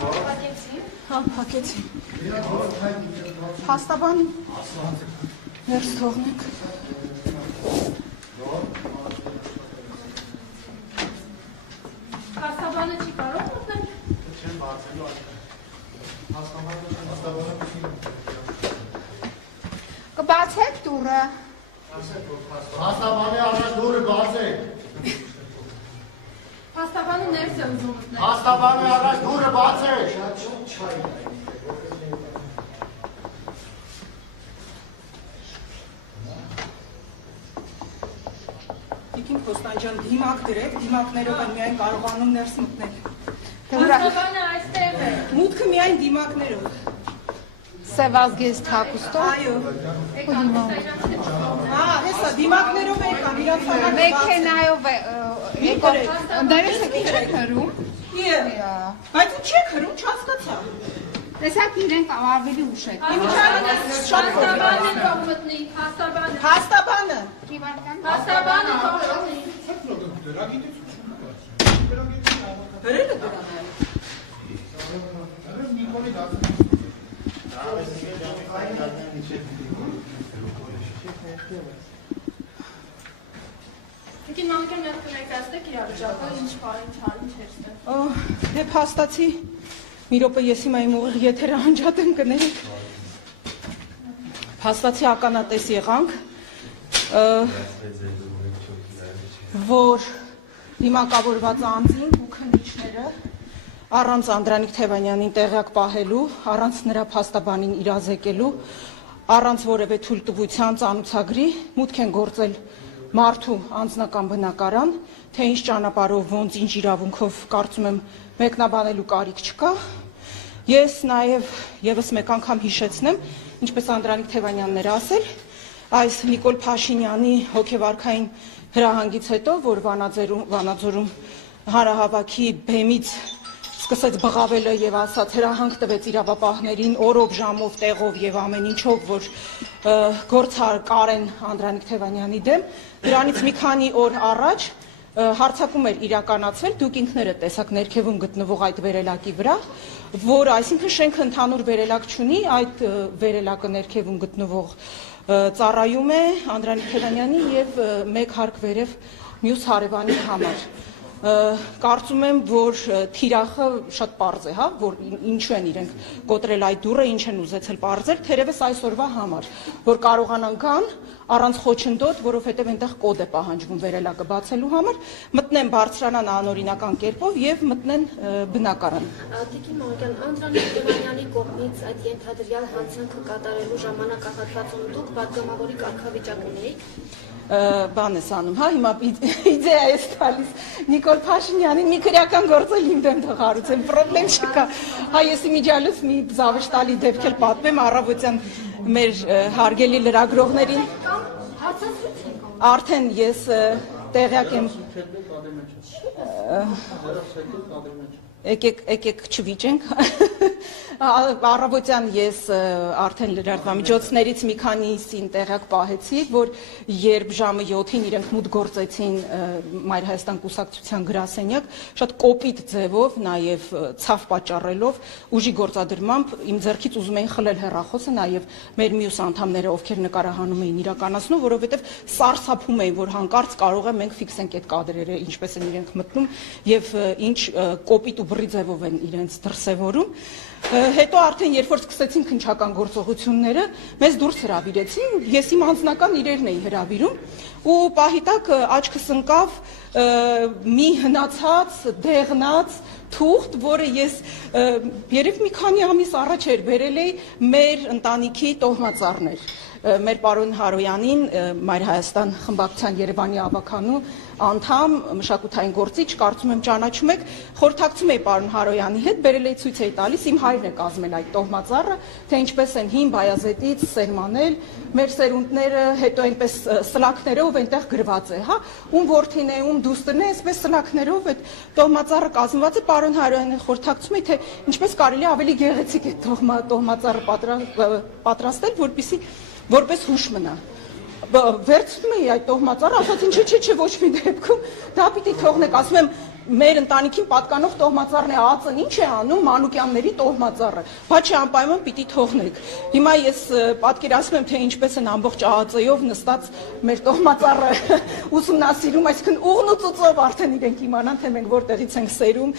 Հա, փակեցի։ Փաստաբան ներս թողնենք։ Փաստաբանը չի կարող մտնել։ Չեմ բացելու այդ։ Փաստաբանը Կբացեք դուռը։ Փաստաբանի առաջ դուռը բացեք։ Փաստաբանը ներս է ուզում մտնել։ Փաստաբանի առաջ դուռը բացեք։ Տիկին Խոստանջան, դիմակ դրեք, դիմակներով են միայն կարողանում ներս մտնել։ Փաստաբանը այստեղ է։ Մուտքը միայն դիմակներով։ Սևազգեստ հագուստով։ Այո։ Հա, հեսա դիմակներով եկան, իրաց համար Մեքենայով եկան։ Ներսեք ինչ եք հրում։ Բայց չեք հրում, չհասկացա։ Տեսակ իրենք ավելի ուշ եք։ Փաստաբանը թող մտնի, փաստաբանը։ Փաստաբանը։ Փաստաբանը թող մտնի։ Հրելը դրան է։ Եկին մանկան մի հատ կներկայացնեք իրավիճակը, ինչ բարին չարին չերստեղ։ Դե փաստացի, մի րոպե ես հիմա իմ ուղիղ եթերը անջատեմ կներեք։ Փաստացի ականատես եղանք, որ դիմակավորված անձին ու քննիչները առանց Անդրանիկ Թևանյանին տեղյակ պահելու, առանց նրա փաստաբանին իրազեկելու, առանց որևէ թույլտվության ծանուցագրի մուտք են գործել մարդու անձնական բնակարան, թե ինչ ճանապարհով, ոնց ինչ իրավունքով կարծում եմ մեկնաբանելու կարիք չկա։ Ես նաև եւս մեկ անգամ հիշեցնեմ, ինչպես Անդրանիկ Թևանյանն էր ասել, այս Նիկոլ Փաշինյանի հոգեվարքային հրահանգից հետո, որ Վանաձորում հանրահավաքի բեմից սկսեց բղավելը եւ ասաց հրահանգ տվեց իրավապահներին օրով, ժամով, տեղով եւ ամեն ինչով, որ գործ կարեն Անդրանիկ Թևանյանի դեմ, դրանից մի քանի օր առաջ հարցակում էր իրականացվել, դուք ինքներդ տեսաք ներքևում գտնվող այդ վերելակի վրա, որ այսինքն շենքը ընդհանուր վերելակ չունի, այդ վերելակը ներքևում գտնվող ծառայում է Անդրանիկ Թևանյանի եւ մեկ հարկ վերև մյուս հարևանի համար։ Կարծում եմ, որ թիրախը շատ պարզ է, հա, որ ինչու են իրենք կոտրել այդ դուռը, ինչ են ուզեցել պարզել, թերևս այսօրվա համար, որ կարողանան գան առանց խոչընդոտ, որովհետև այնտեղ կոդ է պահանջվում վերելակը բացելու համար, մտնեն բարձրանան անօրինական կերպով եւ մտնեն բնակարան։ Տիկին Մանկյան, Անդրանիկ Թևանյանի կողմից այդ ենթադրյալ հանցանքը կատարելու ժամանակահատվածում դուք պատգամավորի կարգավիճակն էիք։ Բան ես անում, հա, հիմա իդեա ես տալիս Նիկոլ Փաշինյանին մի քրեական գործել իմ դեմ թղարուցեմ, պրոբլեմ չկա։ Հա, ես իմիջիալուց մի զավեշտալի դեպք էլ պատմեմ առավոտյան մեր հարգելի լրագրողներին։ Արդեն ես տեղյակ եմ։ Եկեք չվիճենք։ Առավոտյան ես արդեն լրատվամիջոցներից մի քանիսին տեղյակ պահեցի, որ երբ ժամը 7-ին իրենք մուտք գործեցին Մայր Հայաստան կուսակցության գրասենյակ, շատ կոպիտ ձևով, նաև ցավ պատճառելով, ուժի գործադրմամբ իմ ձեռքից ուզում էին խլել հեռախոսը, նաև մեր մյուս անդամները, ովքեր նկարահանում էին իրականացնում, որովհետև սարսափում էին, որ հանկարծ կարող է մենք ֆիքսենք այդ կադրերը, ինչպես են իրենք մտնում եւ ինչ կոպիտ ու բռի ձևով են իրենց դրսևորում։ Հետո արդեն երբ որ սկսեցին քննչական գործողությունները, մեզ դուրս հրավիրեցին, ես իմ անձնական իրերն էի հրավիրում ու պահի տակ աչքս ընկավ մի հնացած, դեղնած թուղթ, որը ես երբ մի քանի ամիս առաջ էր բերել էի մեր ընտանիքի տոհմածառներ։ Մեր պարոն Հարոյանին, Մայր Հայաստան խմբակցության Երևանի ավականու անդամ, մշակութային գործիչ, կարծում եմ ճանաչում եք, խորհրդակցում էի պարոն Հարոյանի հետ, բերել էի ցույց էի տալիս, իմ հայրն է կազմել այդ տոհմածառը, թե ինչպես են հին Բայազետից սերմանել, մեր սերունդները, հետո այնպես սլաքներով այնտեղ գրված է, հա, ում որդին է, ում դուստն է, այսպես սլաքներով այդ տոհմածառը կազմված է, պարոն Հարոյանին խորհրդակցում էի, թե ինչպես կարելի ավելի գեղեցիկ է տոհմածառը պատրաստել, որպես հուշ մնա։ Վերցնում էի այդ տոհմածառը, ասացին չէ, ոչ մի դեպքում, դա պիտի թողնեք, ասում եմ, մեր ընտանիքին պատկանող տոհմածառն է, ԱԱԾ-ն ինչ է անում, Մանուկյանների տոհմածառը, բայց չէ անպայման պիտի թողնեք։ Հիմա ես պատկերացնում եմ, թե ինչպես են ամբողջ ԱԱԾ-ով նստած մեր տոհմածառը ուսումնասիրում, այսինքն ուղն ու ծուծով արդեն իրենք իմանան, թե մենք որտեղից ենք սերում,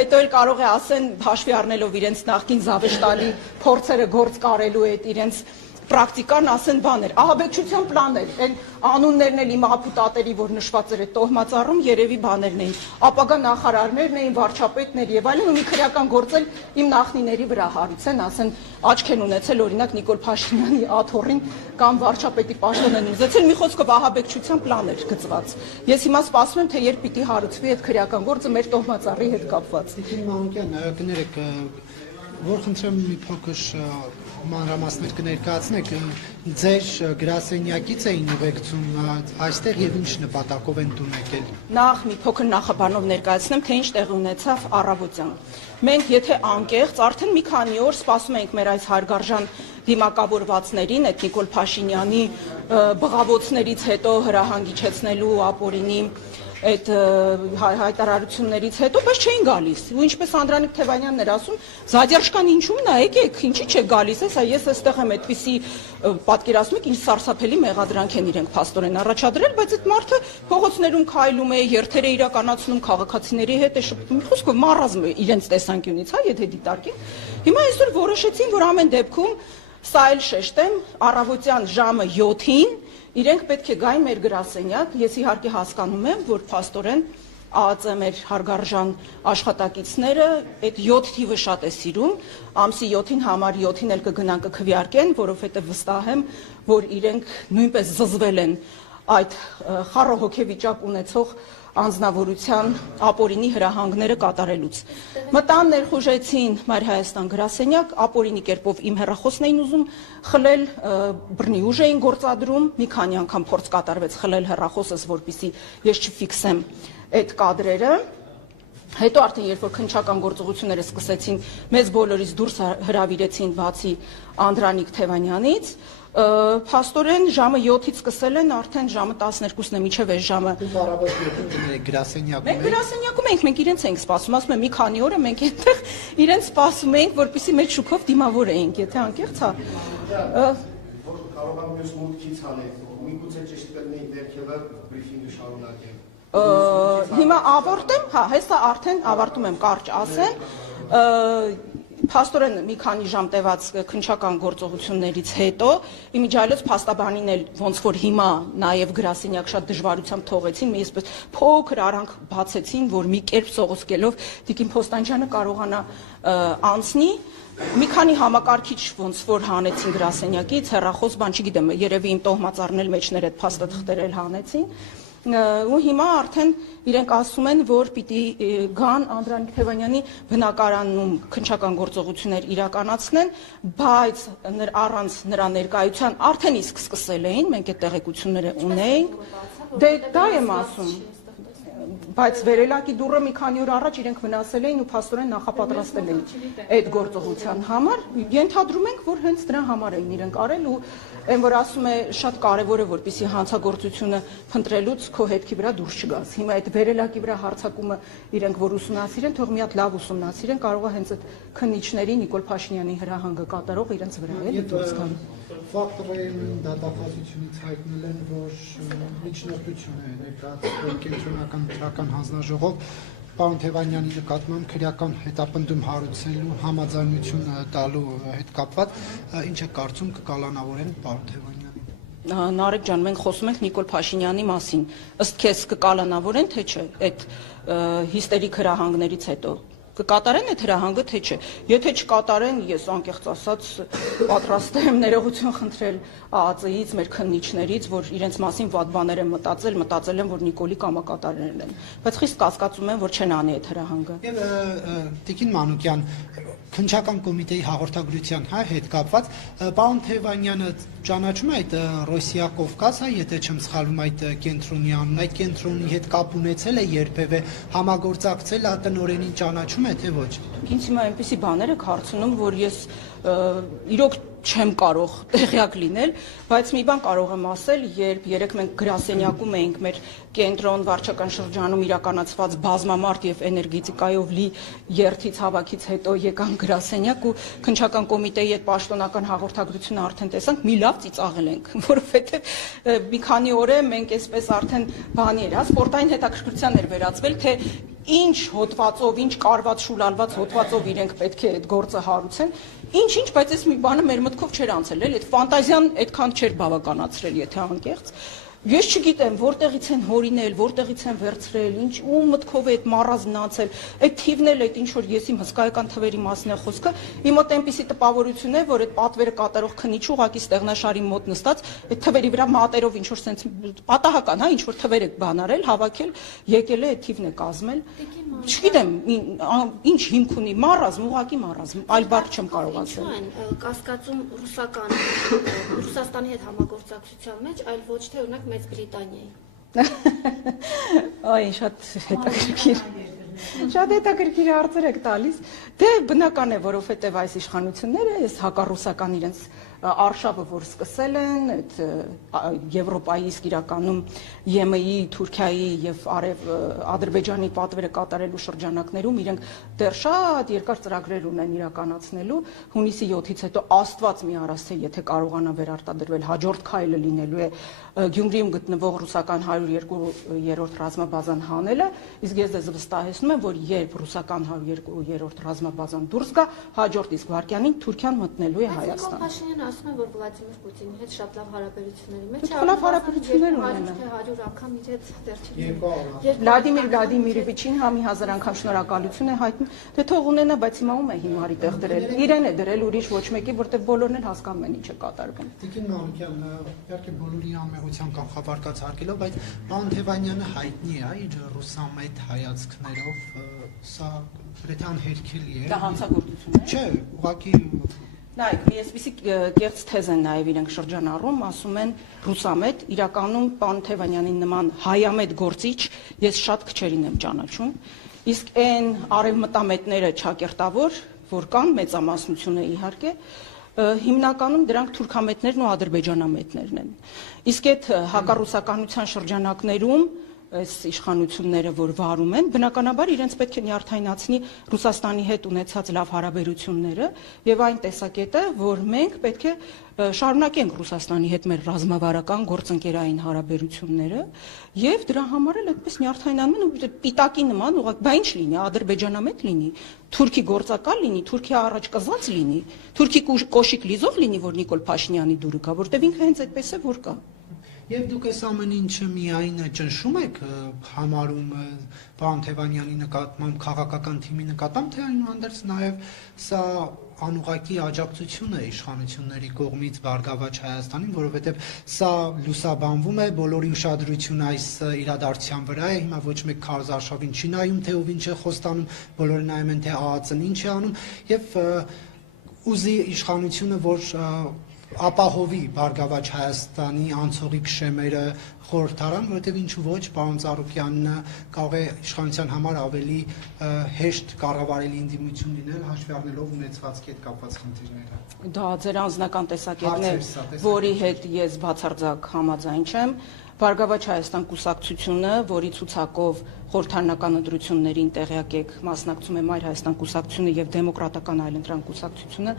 հետո էլ կարող է ասեն, հաշվի առնելով իրենց նախկին զավեշտալի փորձերը գործ կարելու այդ իրենց պրակտիկան ասեն բաներ, ահաբեկչության պլաններ, այն անուններն էլ իմ ապուտատերի, որ նշված էր այդ տոհմածառում, երևի բաներն էին, ապագա նախարարներն էին, վարչապետներ եւ այլն, ու մի քրեական գործել իմ նախնիների վրա հարուցեն, ասեն աչք են ունեցել օրինակ Նիկոլ Փաշինյանի աթոռին կամ վարչապետի պաշտոն են ուզեցել, մի խոսքով ահաբեկչության պլան էր գծված։ Ես հիմա սպասում եմ, թե երբ պիտի հարուցվի այդ քրեական գործը մեր տոհմածառի հետ կապված։ Մանուկյան, կներեք, որ խնդրեմ մի փոքր մանրամասներ կներկայացնեք, ձեր գրասենյակից էին ուղեկցում այստեղ եւ ինչ նպատակով են տուն եկել։ Նախ մի փոքր նախաբանով ներկայացնեմ, թե ինչ տեղի ունեցավ առավոտյան։ Մենք եթե անկեղծ արդեն մի քանի օր սպասում ենք մեր այս հարգարժան դիմակավորվածներին, այդ Նիկոլ Փաշինյանի բղավոցներից հետո հրահանգիչեցնելու ապօրինի այդ հայտարարություններից հետո, բայց չէին գալիս։ Ու ինչպես Անդրանիկ Թևանյանն էր ասում, «Զադյարշկան ինչու՞մն է, եկեք, ինչի՞ չեք գալիս, ես այստեղ եմ այդպիսի պատկերացնում եք, ինչ սարսափելի մեղադրանք են իրենք փաստորեն առաջադրել, բայց այդ մարդը փողոցներում քայլում է, երթեր է իրականացնում, քաղաքացիների հետ է շփվում, խոսքով մառազմ է իրենց տեսանկյունից, եթե դիտարկենք։ Հիմա այսօր որոշեցին, որ ամեն դեպքում սա էլ շեշտեմ, առավոտյան ժամը 7-ին իրենք պետք է գային մեր գրասենյակ, ես իհարկե հասկանում եմ, որ փաստորեն ԱԱԾ մեր հարգարժան աշխատակիցները այդ 7 թիվը շատ է սիրում, ամսի 7-ին համար 7-ին էլ կգնան կքվեարկեն, որովհետև վստահ եմ, որ իրենք նույնպես զզվել են այդ խառը հոգեվիճակ ունեցող անձնավորության ապօրինի հրահանգները կատարելուց։ Մտան ներխուժեցին Մայր Հայաստան գրասենյակ, ապօրինի կերպով իմ հեռախոսն էին ուզում խլել, բռնի ուժ էին գործադրում, մի քանի անգամ փորձ կատարվեց խլել հեռախոսս, որպեսզի ես չֆիքսեմ այդ կադրերը։ Հետո արդեն երբ որ քննչական գործողությունները սկսեցին, մեզ բոլորից դուրս հրավիրեցին բացի Անդրանիկ Թևանյանից, փաստորեն ժամը 7-ից սկսել են, արդեն ժամը 12-ն է, մինչև այս ժամը։ Գրասենյակում Մենք գրասենյակում ենք, մենք իրենց ենք սպասում, ասում եմ մի քանի օր է մենք այդտեղ իրենց սպասում ենք, որպեսզի մեր շուքով դիմավոր էինք, եթե անկեղծ է։ Կարող եմ ես մուտքից անել, միգուցե ճիշտ կլինի ներքևը բրիֆինգը շարունակել։ Հիմա ավարտեմ, հա, հեսա արդեն ավարտում եմ կարճ ասել, փաստորեն մի քանի ժամ տևած քննչական գործողություններից հետո իմիջիայլոց փաստաբանին էլ ոնց որ հիմա նաև գրասենյակ շատ դժվարությամբ թողեցին, մի այսպես փոքր արանք բացեցին, որ մի կերպ սողոսկելով Տիկին Փոստանջյանը կարողանա անցնի։ Մի քանի համակարգիչ ոնց որ հանեցին գրասենյակից, հեռախոս, բան չգիտեմ, երևի իմ տոհմածառն էլ մեջներ այդ փաստաթղթերը էլ հանեցին։ Ու հիմա արդեն իրենք ասում են, որ պիտի գան Անդրանիկ Թևանյանի բնակարանում քննչական գործողություններ իրականացնեն, բայց առանց նրա ներկայության արդեն իսկ սկսել էին, մենք այդ տեղեկությունները ունենք, դե դա եմ ասում, բայց վերելակի դուռը մի քանի օր առաջ իրենք վնասել էին ու փաստորեն նախապատրաստել էին այդ գործողության համար, ենթադրում ենք, որ հենց դրա համար էին իրենք արել ու այն որ ասում է շատ կարևոր է որպեսզի հանցագործությունը փնտրելուց քո հետքի վրա դուրս չգաս։ Հիմա այդ վերելակի վրա հարձակումը իրենք որ ուսումնասիրեն, թող մի հատ լավ ուսումնասիրեն, կարող է հենց այդ քննիչների Նիկոլ Փաշինյանի հրահանգը կատարող իրենց վրա էլի դուրս գան։ Ֆակտորային դատախազությունից հայտնել են, որ միջնորդություն է ներկայացվել կենտրոնական քրական հանձնաժողով պարոն Թևանյանի նկատմամբ քրեական հետապնդում հարուցելու համաձայնություն տալու հետ կապված, ինչ է կարծում կկալանավորեն պարոն Թևանյանին։ Նարեկ ջան, մենք խոսում ենք Նիկոլ Փաշինյանի մասին, ըստ քեզ կկալանավորեն, թե չէ, այդ հիստերիկ հրահանգներից հետո կկատարեն այդ հրահանգը, թե չէ։ Եթե չկատարեն, ես անկեղծ ասած պատրաստ եմ ներողություն խնդրել ԱԱԾ-ից, մեր քննիչներից, որ իրենց մասին վատ բաներ են մտածել են, որ Նիկոլի կամակատարներն են։ Բայց խիստ կասկածում եմ, որ չեն անի այդ հրահանգը։ Եվ Տիկին Մանուկյան, քննչական կոմիտեի հաղորդագրության հետ կապված, պարոն Թևանյանը ճանաչում է այդ Ռոսիա Կովկաս, եթե չեմ սխալվում այդ կենտրոնի անուն, այդ կենտրոնի հետ կապ ունեցել է երբևէ, համագործակցել է տնօրենին, ճանաչում է թե ոչ։ ինձ հիմա այնպիսի բաներ եք հարցնում, որ ես իրոք չեմ կարող տեղյակ լինել, բայց մի բան կարող եմ ասել, երբ երեք մենք գրասենյակում էինք մեր կենտրոն վարչական շրջանում իրականացված բազմամարդ եւ էներգետիկայով լի երթից հավաքից հետո եկան գրասենյակ ու քննչական կոմիտեի հետ պաշտոնական հաղորդագրությունը արդեն տեսանք, մի լավ ծիծաղել ենք, որովհետեւ մի քանի օր է մենք այսպես արդեն բանի էր, սպորտային հետաքրքրության էր վերածվել, թե ինչ հոդվածով, ինչ կարված շուլալված հոդվածով իրենք պետք է այդ գործը հարուցեն, ինչ, բայց այս մի բանը մեր մտքով չէր անցել, էլի, այդ ֆանտազիան այդքան չէր բավականացրել, եթե անկեղծ։ Ես չգիտեմ, որտեղից են հորինել, որտեղից են վերցրել, ինչ ու մտքով է այդ մառազն անցել, այդ թիվն էլ այդ ինչ որ ես իմ հսկայական թվերի մասն է խոսքը, իմ մոտ այնպիսի տպավորություն է, որ այդ պատվերը կատարող քննիչ ուղակի ստեղնաշարի մոտ նստած, այդ թվերի վրա մատերով ինչ որ sense պատահական, հա, ինչ որ թվեր եք բանարել, հավաքել, եկել է այդ թիվն է կազմել։ Չգիտեմ, ինչ հիմք ունի, մառազմ, ուղակի մառազմ, այլ բառ չեմ կարող ասել։ Կասկածում Ռուսաստանի հետ համագործակցության մեջ, այլ ոչ թե օրինակ Մեծ Բրիտանիայի։ Այ շատ հետաքրքիր։ Շատ հետաքրքիր հարցեր եք տալիս։ Դե բնական է, որովհետև այս իշխանությունները, այս հակառուսական իրենց արշավը, որ սկսել են, այդ Եվրոպայի իսկ իրականում ԵՄ-ի, Թուրքիայի եւ Ադրբեջանի պատվերը կատարելու շրջանակներում իրենք դեռ շատ երկար ծրագրեր ունեն իրականացնելու։ Հունիսի 7-ից հետո Աստված մի արած թե եթե կարողանա վերարտադրվել, հաջորդ քայլը լինելու է Գյումրիում գտնվող ռուսական 102-րդ ռազմաբազան հանելը, իսկ ես դες վստահեցնում եմ, որ երբ ռուսական 102-րդ ռազմաբազան դուրս գա, հաջորդ իսկ վայրկյանին Թուրքիան մտնելու է Հայաստան։ Փաշինյանը ասում է, որ Վլադիմիր Պուտինի հետ շատ լավ հարաբերությունների մեջ է, լավ հարաբերություններ ունեն։ 100 անգամ իր հետ դեռ Վլադիմիր Վլադիմիրովիչին համի 1000 անգամ շնորհակալություն է հայտնում, թե թող ունենա, բայց հիմա ում է հիմարի տեղ դրել։ Իրեն է դրել, ուրիշ ոչ մեկի, որտեղ բոլորն էլ հասկանում են ինչ է կատարվում։ Տիկին Մանուկյան, իհարկե բոլորի անմեղության կանխավարկած հարկելով, բայց պարոն Թևանյանը հայտնի է իր ռուսամետ հայացքներով, սա գրեթե անհերքելի է։ Դա հանցագործություն է։ Չէ, ուղղակի Նայեք, մի այսպիսի կեղծ թեզ են նաև իրենք շրջանառում, ասում են ռուսամետ, իրականում պարոն Թևանյանին նման հայամետ գործիչ ես շատ քչերին եմ ճանաչում, իսկ այն արևմտամետները ճակերտավոր, որ կան, մեծամասնությունը իհարկե, հիմնականում դրանք թուրքամետներն ու ադրբեջանամետներն են։ Իսկ այդ հակառուսականության շրջանակներում այս իշխանությունները, որ վարում են, բնականաբար իրենց պետք է նյարդայնացնի Ռուսաստանի հետ ունեցած լավ հարաբերությունները եւ այն տեսակետը, որ մենք պետք է շարունակենք Ռուսաստանի հետ մեր ռազմավարական գործընկերային հարաբերությունները եւ դրա համար էլ այդպես նյարդայնանում են ու պիտակի նման ուղղակի բա ինչ լինի, ադրբեջանամետ լինի, թուրքի գործակալ լինի, Թուրքիա առաջ կզած լինի, թուրքի կոշիկ լիզող լինի, որ Նիկոլ Փաշինյանի դուրը կա, որտեվ ինքը հենց այդպես է, որ կա։ Եվ դուք այս ամեն ինչը միայն ճնշում եք համարում պարոն Թևանյանի նկատմամբ, քաղաքական թիմի նկատմամբ, թե այնուհանդերձ նաև սա անուղղակի աջակցություն է իշխանությունների կողմից Բարգավաճ Հայաստանին, որովհետև սա լուսաբանվում է, բոլորի ուշադրությունը այս իրադարձության վրա է, հիմա ոչ մեկ քարոզարշավին չի նայում, թե ով ինչ է խոստանում, բոլորը նայում են, թե ԱԱԾ-ն ինչ է անում, եւ ուզի իշխանությունը, որ ապահովի Բարգավաճ Հայաստանի անցողիկ շեմերը խորհրդարան, որովհետև ինչու ոչ, պարոն Ծառուկյանն կարող է իշխանության համար ավելի հեշտ կառավարելի ընդդիմություն լինել, հաշվի առնելով ունեցվածքի հետ կապված խնդիրները։ Դա ձեր անձնական տեսակետն է, որի հետ ես բացարձակ համաձայն չեմ։ Բարգավաճ Հայաստան կուսակցությունը, որի ցուցակով խորհրդարանական ընտրություններին տեղյակ եք, մասնակցում է Մայր Հայաստան կուսակցությունը եւ Դեմոկրատական այլընտրանք կուսակցությունը,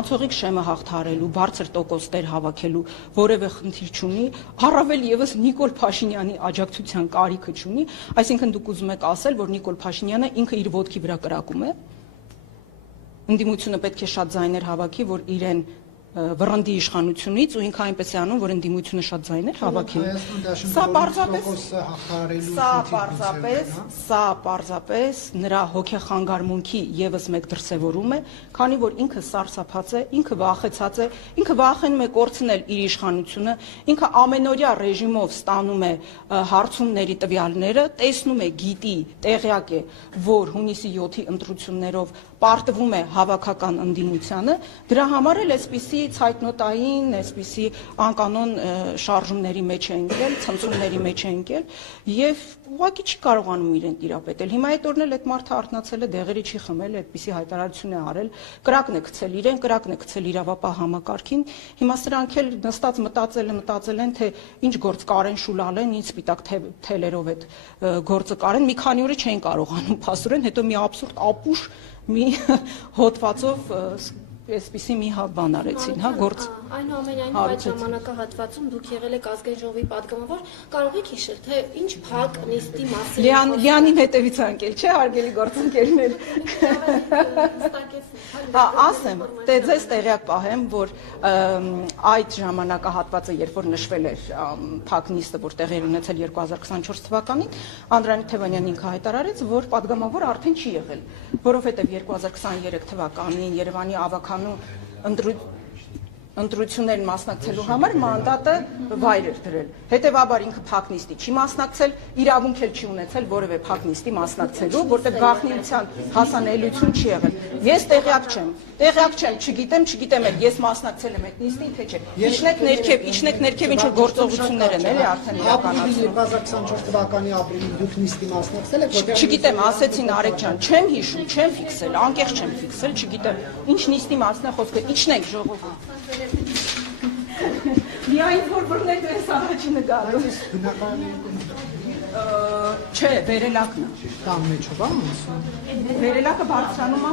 անցողիկ շեմը հաղթահարելու, բարձր տոկոսներ հավաքելու որևէ խնդիր չունի, առավել եւս Նիկոլ Փաշինյանի աջակցության կարիքը չունի, այսինքն դուք ուզում եք ասել, որ Նիկոլ Փաշինյանը ինքը իր ոտքի վրա կրակում է։ Ընդդիմությունը պետք է շատ ձայներ հավաքի, որ իրեն վռնդի իշխանությունից ու ինքը այնպես է անում, որ ընդդիմությունը շատ ձայներ հավաքի։ Սա պարզապես նրա հոգեխանգարմունքի եւս մեկ դրսևորում է, քանի որ ինքը սարսափած է, ինքը վախեցած է, ինքը վախենում է կորցնել իր իշխանությունը, ինքը ամենօրյա ռեժիմով ստանում է հարցումների տվյալները, տեսնում է, գիտի, տեղյակ է, որ հունիսի 7-ի ընտրություններով պարտվում է հավաքական ընդդիմությանը, դրա համար էլ այսպիսի ցայտնոտային, այսպիսի անկանոն շարժումների մեջ է ընկել, ցնցումների մեջ է ընկել եւ ուղղակի չի կարողանում իրեն տիրապետել։ Հիմա այդ օրն էլ այդ մարդը արթնացել է, դեղերի չի խմել, այդպիսի հայտարարություն է արել, կրակն է գցել իրեն, կրակն է գցել իրավապահ համակարգին։ Հիմա սրանք էլ նստած մտածել են, թե ինչ գործ կարեն շուլալեն, ինչ սպիտակ թելերով այդ գործը կարեն, մի քանի օրը չեն կարողանում փաստորեն, հետո մի աբսուրդ ապուշ մի հոդվածով այսպիսի մի բան արեցին, հա, գործ։ Այնուամենայնիվ այդ ժամանակահատվածում դուք եղել եք ազգային ժողովի պատգամավոր, կարող եք հիշել, թե ինչ փակ նիստի մասին։ Լիանին հետևից անկել, չէ, հարգելի գործընկերներ։ Ասեմ, ձեզ տեղյակ պահեմ, որ այդ ժամանակահատվածը, երբ որ նշվել էր փակ նիստը, որ տեղի ունեցել 2024 թվականին, Անդրանիկ Թևանյանն ինքը հայտարարեց, որ պատգամավոր արդեն չի եղել, որովհետև 2023 թվականին Երևանի ավականու ընտրություններին մասնակցելու համար մանդատը վայր էր դրել։ Հետևաբար ինքը փակ նիստի չի մասնակցել, իրավունք էլ չի ունեցել որևէ փակ նիստի մասնակցելու, որտեղ գաղտնիության հասանելիություն չի եղել։ Ես տեղյակ չեմ, չգիտեմ էլ ես մասնակցել եմ այդ նիստին, թե չէ։ Իջնեք ներքև ինչ որ գործողություններ են էլի արդեն իրականացնում։ 2024 թվականի ապրիլին դուք նիստի մասնակցել եք, որտեղ Չգիտեմ, ասեցին Արեգ ջան, չեմ հիշում, չեմ ֆիքսել, անկեղծ չեմ ֆիքսել, չգիտեմ, ինչ նիստի մասն է խոսքը, իջնենք ժողովուրդ։ Միայն որներ դες առաջինը գալու։ Չէ, վերելակն է։ տան մեջով ասում։ Վերելակը բարձրանում է։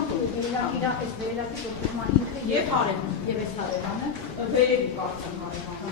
Եվ հարևան, եւ այս հարևանը, վերևի բարձրանում հարևանը։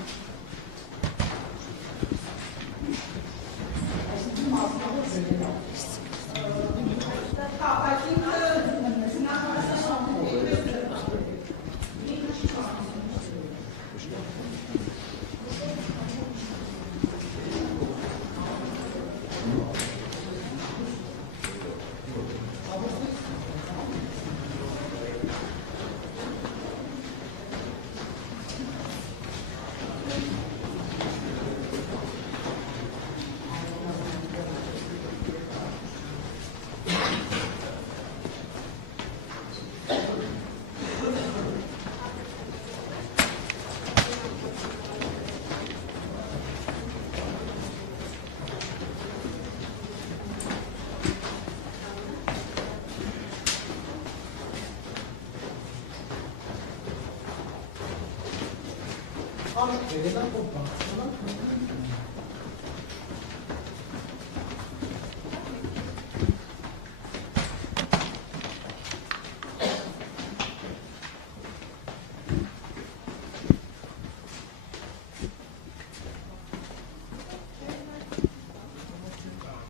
Ալեքսանդր,